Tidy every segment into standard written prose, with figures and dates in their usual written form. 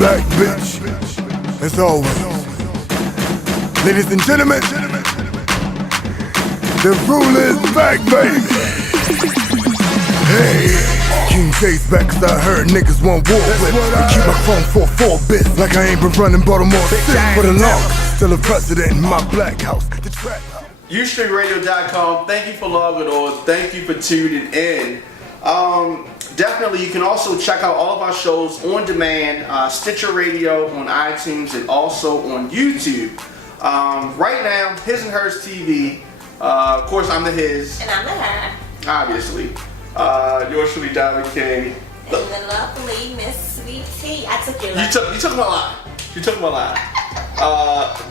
back, bitch. As always. Ladies and gentlemen, the rule is back, baby. Hey, King J's back cause I heard niggas want war with. I keep my phone for 4 bits like I ain't been running Baltimore City for the longest. Still a president in my black house, the trap house. UStreetRadio.com. Thank you for logging on. Thank you for tuning in. Definitely, you can also check out all of our shows on demand, Stitcher Radio, on iTunes, and also on YouTube. Right now, His and Hers TV. Of course, I'm the His. And I'm the Her. Obviously. Yours truly, Diamond King. And the lovely Miss Sweet Tea. I took your line. You took my line. You took my line.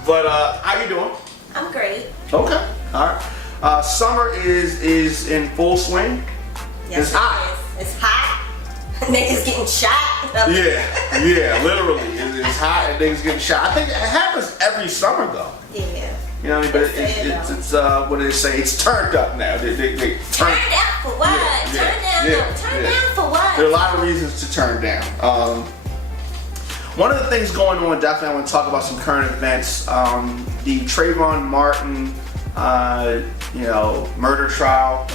But how you doing? I'm great. Okay. All right. Summer is in full swing. Yes, it's hot. It's hot. Niggas getting shot. Yeah, literally. It's hot and niggas getting shot. I think it happens every summer though. Yeah. You know what I mean? But it's what do they say? It's turned up now. They turned up for what? Turn down for what? There are a lot of reasons to turn down. One of the things going on, definitely I want to talk about some current events. The Trayvon Martin, murder trial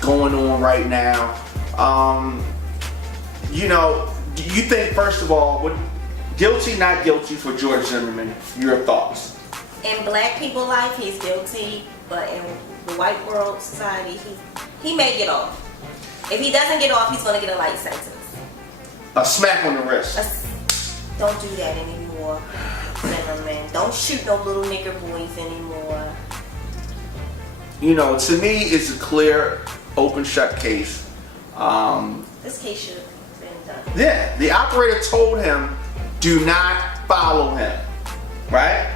going on right now. Do you think, first of all, guilty, not guilty for George Zimmerman? Your thoughts? In black people's life, he's guilty, but in the white world society, he may get off. If he doesn't get off, he's going to get a light sentence. A smack on the wrist. Don't do that anymore, Zimmerman. Don't shoot no little nigger boys anymore. To me, it's a clear, open, shut case. This case should have been done. Yeah, the operator told him, do not follow him, right?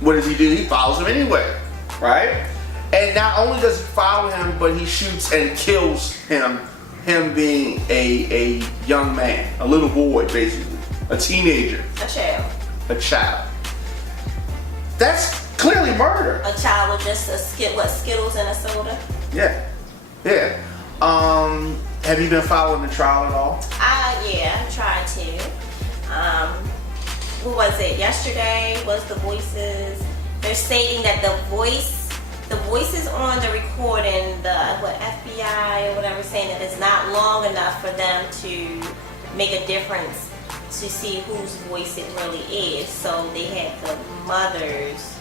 What does he do? He follows him anyway, right? And not only does he follow him, but he shoots and kills him being a young man, a little boy, basically, a teenager. A child. That's clearly murder. A child with just Skittles and a soda? Yeah. Have you been following the trial at all? Yeah, I tried to. What was it? Yesterday was the voices. They're stating that the voices on the recording, the FBI or whatever, saying that it's not long enough for them to make a difference to see whose voice it really is. So they had the mothers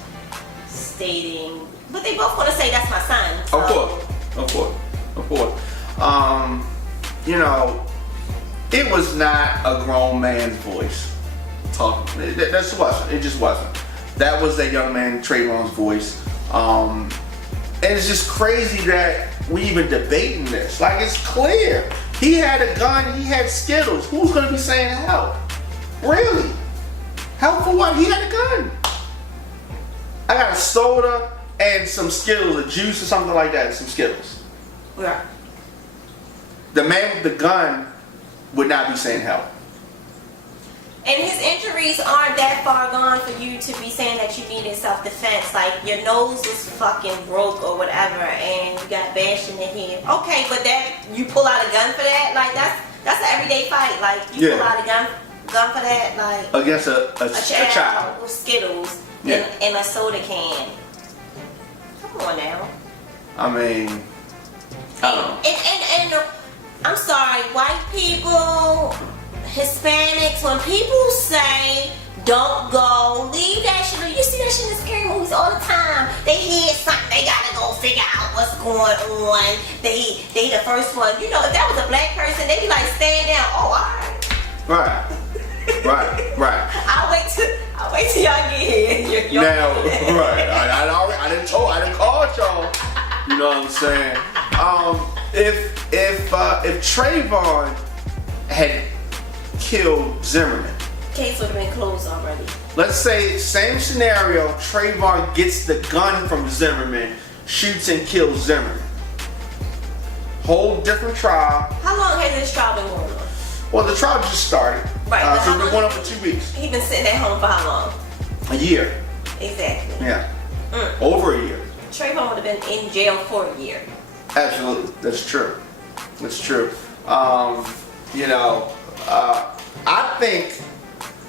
stating, but they both want to say that's my son. So. Of course. It was not a grown man's voice talking. It just wasn't. That was that young man Trayvon's voice. And it's just crazy that we even debating this. Like, it's clear. He had a gun, he had Skittles. Who's gonna be saying help? Really? Help for what? He had a gun. I got a soda and some Skittles, a juice or something like that, some Skittles. Yeah. The man with the gun would not be saying help. And his injuries aren't that far gone for you to be saying that you needed self-defense. Like, your nose was fucking broke or whatever and you got bashed in the head. Okay, but that, you pull out a gun for that? Like, that's an everyday fight. Like, you pull out a gun for that? Like, against a child with Skittles in a soda can. Come on now. I mean, I don't know. And I'm sorry, white people, Hispanics, when people say don't go, leave that shit. You see that shit in scary movies all the time. They hear something, they gotta go figure out what's going on. They the first one. If that was a black person, they'd be like, stand down. Oh, alright. Right. I'll wait till y'all get here. Now, right. I didn't call y'all. You know what I'm saying? If Trayvon had killed Zimmerman, case would have been closed already. Let's say, same scenario, Trayvon gets the gun from Zimmerman, shoots and kills Zimmerman. Whole different trial. How long has this trial been going on? Well, the trial just started. Right. So it's been going on for 2 weeks. He's been sitting at home for how long? A year. Exactly. Yeah. Over a year. Trayvon would have been in jail for a year. Absolutely. That's true. I think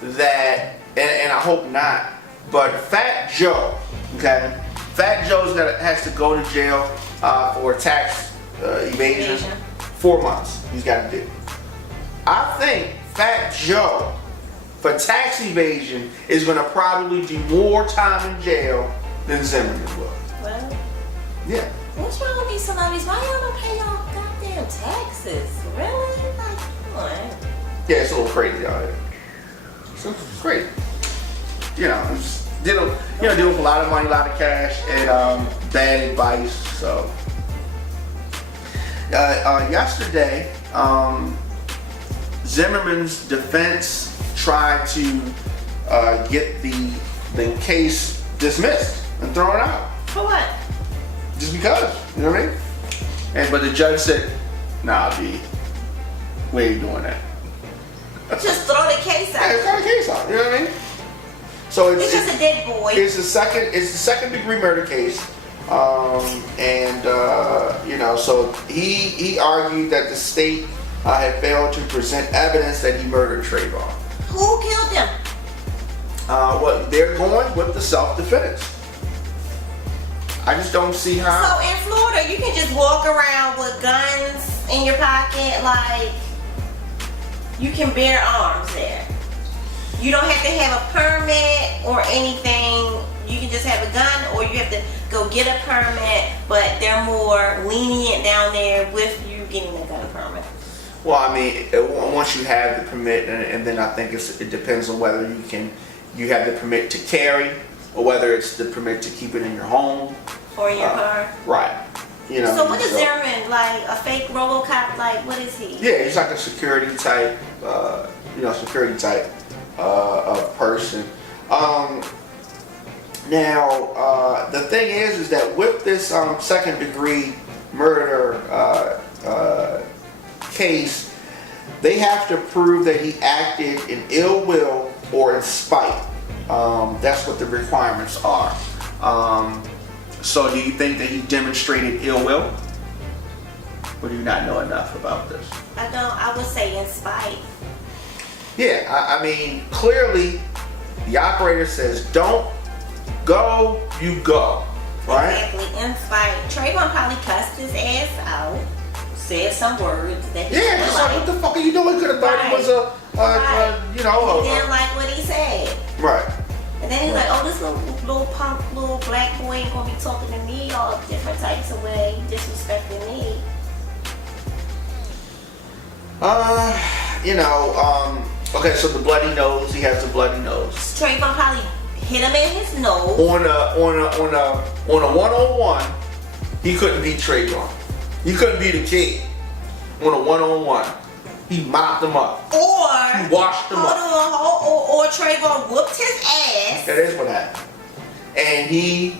that, and I hope not, but Fat Joe, okay? Fat Joe's has to go to jail for tax evasion. 4 months he's got to do. I think Fat Joe, for tax evasion, is going to probably do more time in jail than Zimmerman will. Well, yeah. What's wrong with these celebrities? Why y'all don't pay y'all goddamn taxes? Really? Like, come on. Yeah, it's a little crazy out here. It's crazy. You know, it's just, dealing with a lot of money, a lot of cash, and bad advice. So, yesterday, Zimmerman's defense tried to get the case dismissed and thrown out. For what? Just because, you know what I mean? But the judge said, "Nah, B, we ain't doing that." Just throw the case out. Yeah, throw the case out. You know what I mean? So it's just a dead boy. It's the second degree murder case, so he argued that the state had failed to present evidence that he murdered Trayvon. Who killed him? Well, they're going with the self-defense. I just don't see how. So in Florida, you can just walk around with guns in your pocket, like you can bear arms there. You don't have to have a permit or anything. You can just have a gun, or you have to go get a permit. But they're more lenient down there with you getting a gun permit. Well, I mean, once you have the permit, and then I think it depends on whether you have the permit to carry, or whether it's the permit to keep it in your home. Or in your car. Right. You know. So what is Zimmerman, like a fake RoboCop? Like, what is he? Yeah, he's like a security type, person. Now, the thing is that with this second degree murder case, they have to prove that he acted in ill will or in spite. That's what the requirements are. So do you think that he demonstrated ill will? Or do you not know enough about this? I don't. I would say in spite. Yeah, I mean, clearly the operator says, "Don't go, you go." Right? Exactly, in spite. Trayvon probably cussed his ass out, said some words that he Yeah, didn't it's like, what the fuck are you doing? Could have thought it was He didn't like what he said. Right. And then he's like, "Oh, this little punk, little black boy ain't gonna be talking to me all different types of way, disrespecting me." Okay, so the bloody nose. He has a bloody nose. Trayvon probably hit him in his nose. On a 1-on-1, he couldn't beat Trayvon. He couldn't beat a kid. On a 1-on-1, he mopped him up. Or he washed him up. Or Trayvon whooped his ass. That is what happened. And his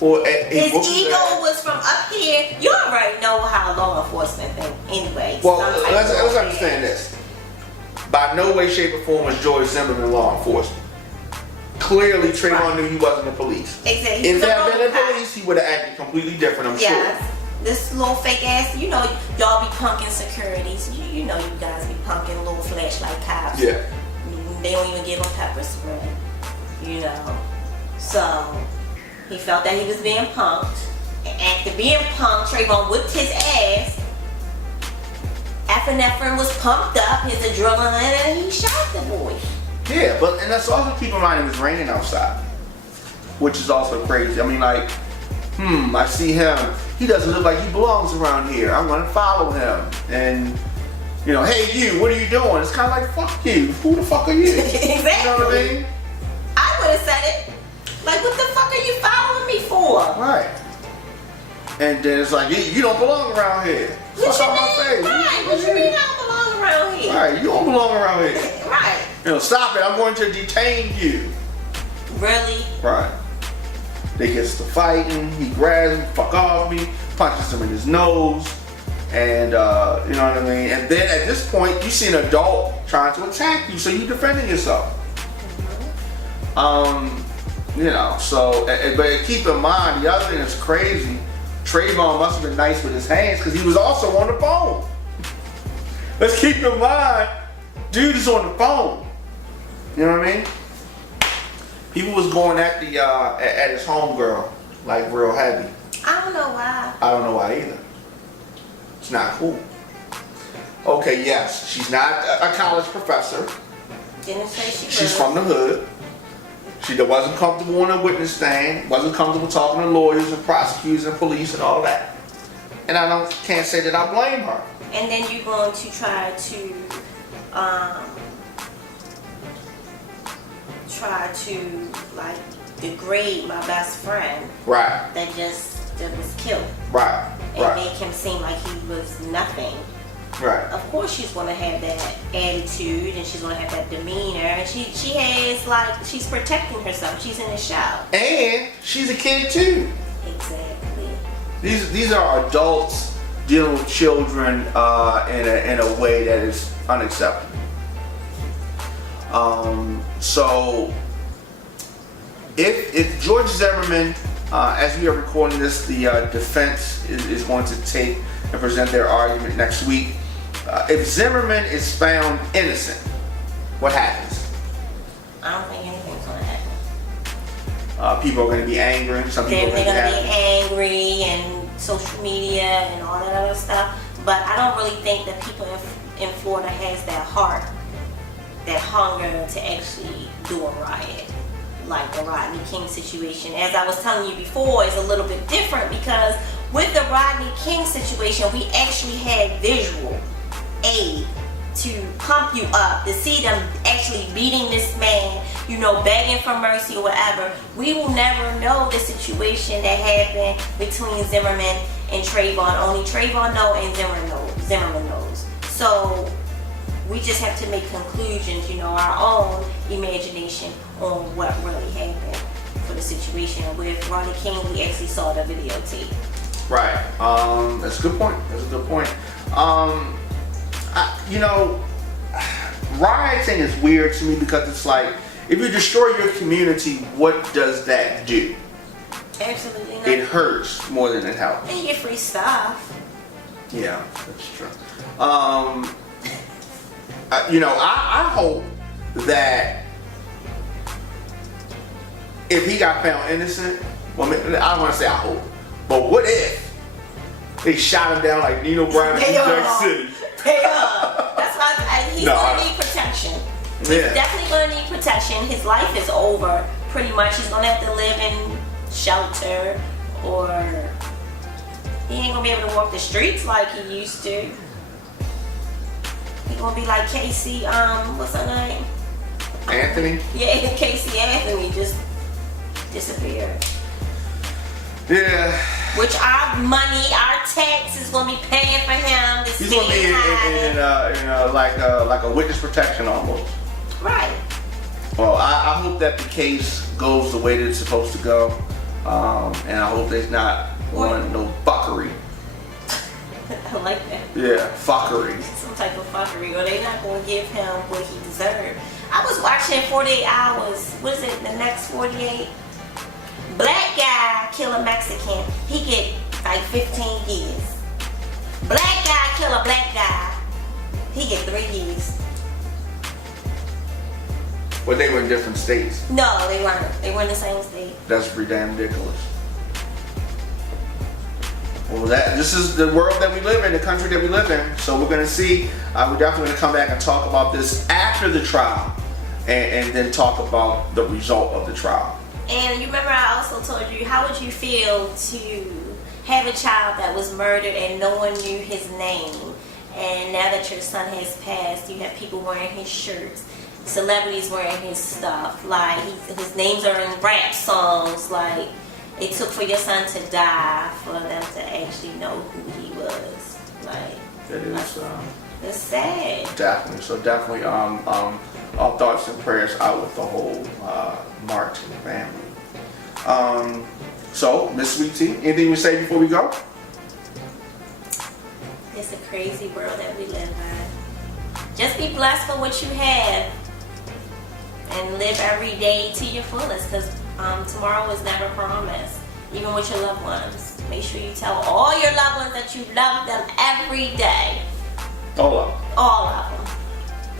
ego was from up here. You already know how law enforcement think anyway. Well, let's understand this. By no way, shape, or form was George Zimmerman law enforcement. Clearly, Trayvon knew he wasn't the police. Exactly. If there had been the police, he would have acted completely different, I'm sure. This little fake ass, y'all be punking securities. You know you guys be punking little flashlight cops. Yeah. They don't even give them pepper spray. So he felt that he was being punked. And after being punked, Trayvon whipped his ass. Epinephrine was pumped up, his adrenaline, and he shot the boy. Yeah, and let's also keep in mind it was raining outside, which is also crazy. I mean, like, I see him. He doesn't look like he belongs around here. I'm gonna follow him. And, hey you, what are you doing? It's kind of like, fuck you. Who the fuck are you? Exactly. You know what I mean? I would have said it. Like, what the fuck are you following me for? Right. And then it's like, you don't belong around here. What Fuck out my face. Right. What you mean I don't belong around here? Right. You don't belong around here. Right. Stop it. I'm going to detain you. Really? Right. They gets to fighting. He grabs him, fuck off me, punches him in his nose. And, you know what I mean? And then at this point, you see an adult trying to attack you, so you're defending yourself. But keep in mind, the other thing that's crazy, Trayvon must have been nice with his hands because he was also on the phone. Let's keep in mind, dude is on the phone. You know what I mean? People was going at the at his homegirl like real heavy. I don't know why. I don't know why either. It's not cool. Okay, yes, she's not a college professor. Didn't say she was. She's from the hood. She wasn't comfortable on a witness stand. Wasn't comfortable talking to lawyers and prosecutors and police and all that. And I can't say that I blame her. And then you're going to try to like degrade my best friend. Right. That was killed. Right. And Right. make him seem like he was nothing. Right. Of course she's gonna have that attitude and she's gonna have that demeanor, and she has, like, she's protecting herself. She's in a show. And she's a kid too. Exactly. These are adults dealing with children in a way that is unacceptable. So if George Zimmerman, as we are recording this, the defense is going to take and present their argument next week. If Zimmerman is found innocent, what happens? I don't think anything's gonna happen. People are going to be angry. Some people They're gonna be be angry and social media and all that other stuff. But I don't really think that people in Florida has that heart, that hunger to actually do a riot. Like the Rodney King situation, as I was telling you before, is a little bit different because with the Rodney King situation, we actually had visual aid to pump you up, to see them actually beating this man, begging for mercy or whatever. We will never know the situation that happened between Zimmerman and Trayvon. Only Trayvon knows and Zimmerman knows. So we just have to make conclusions, our own imagination on what really happened for the situation. With Rodney King, we actually saw the videotape. Right. That's a good point. Rioting is weird to me because it's like, if you destroy your community, what does that do? Absolutely nothing. It hurts more than it helps. And you get free stuff. Yeah, that's true. I hope that if he got found innocent, well, I don't want to say I hope, but what if they shot him down like Nino Brown in New Jack City? They are. That's why he's going to need protection. He's definitely going to need protection. His life is over, pretty much. He's going to have to live in shelter, or he ain't going to be able to walk the streets like he used to. He's going to be like Casey, what's her name? Anthony? Yeah, Casey Anthony just disappeared. Yeah. Which our money, our tax is gonna be paying for him. He's gonna be in like a witness protection almost. Right. Well, I hope that the case goes the way that it's supposed to go, and I hope there's not no fuckery. I like that. Yeah, fuckery. Some type of fuckery, or they're not gonna give him what he deserved. I was watching 48 Hours. What is it? The next 48. Black guy kill a Mexican, he get like 15 years. Black guy kill a black guy, he get 3 years. But they were in different states. No, they weren't. They were in the same state. That's pretty damn ridiculous. Well, this is the world that we live in, the country that we live in. So we're gonna see. We're definitely gonna come back and talk about this after the trial, and then talk about the result of the trial. And you remember I also told you, how would you feel to have a child that was murdered and no one knew his name? And now that your son has passed, you have people wearing his shirts, celebrities wearing his stuff. Like, his names are in rap songs. Like, it took for your son to die for them to actually know who he was. Like, That is it's sad. definitely. So definitely, our thoughts and prayers out with the whole Martin family. So, Miss Sweet Tea, anything you say before we go? It's a crazy world that we live in. Just be blessed for what you have and live every day to your fullest, because tomorrow is never promised. Even with your loved ones, make sure you tell all your loved ones that you love them every day. All of them. All of them.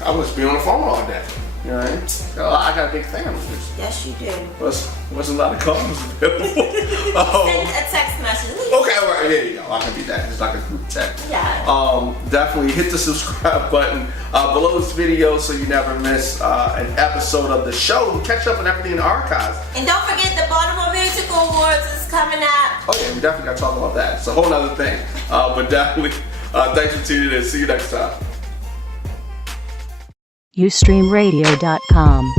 I must be on the phone all day. You know what I mean? Oh, I got a big family. Yes, you do. What's a lot of comments available? Send a text message. Okay, all right, there you go. I can do that. It's like a group text. Yeah. Definitely hit the subscribe button below this video so you never miss an episode of the show. Catch up on everything in the archives. And don't forget the Baltimore Music Awards is coming up. Oh yeah, we definitely got to talk about that. It's a whole nother thing. But definitely, thanks for tuning in. See you next time. Ustreamradio.com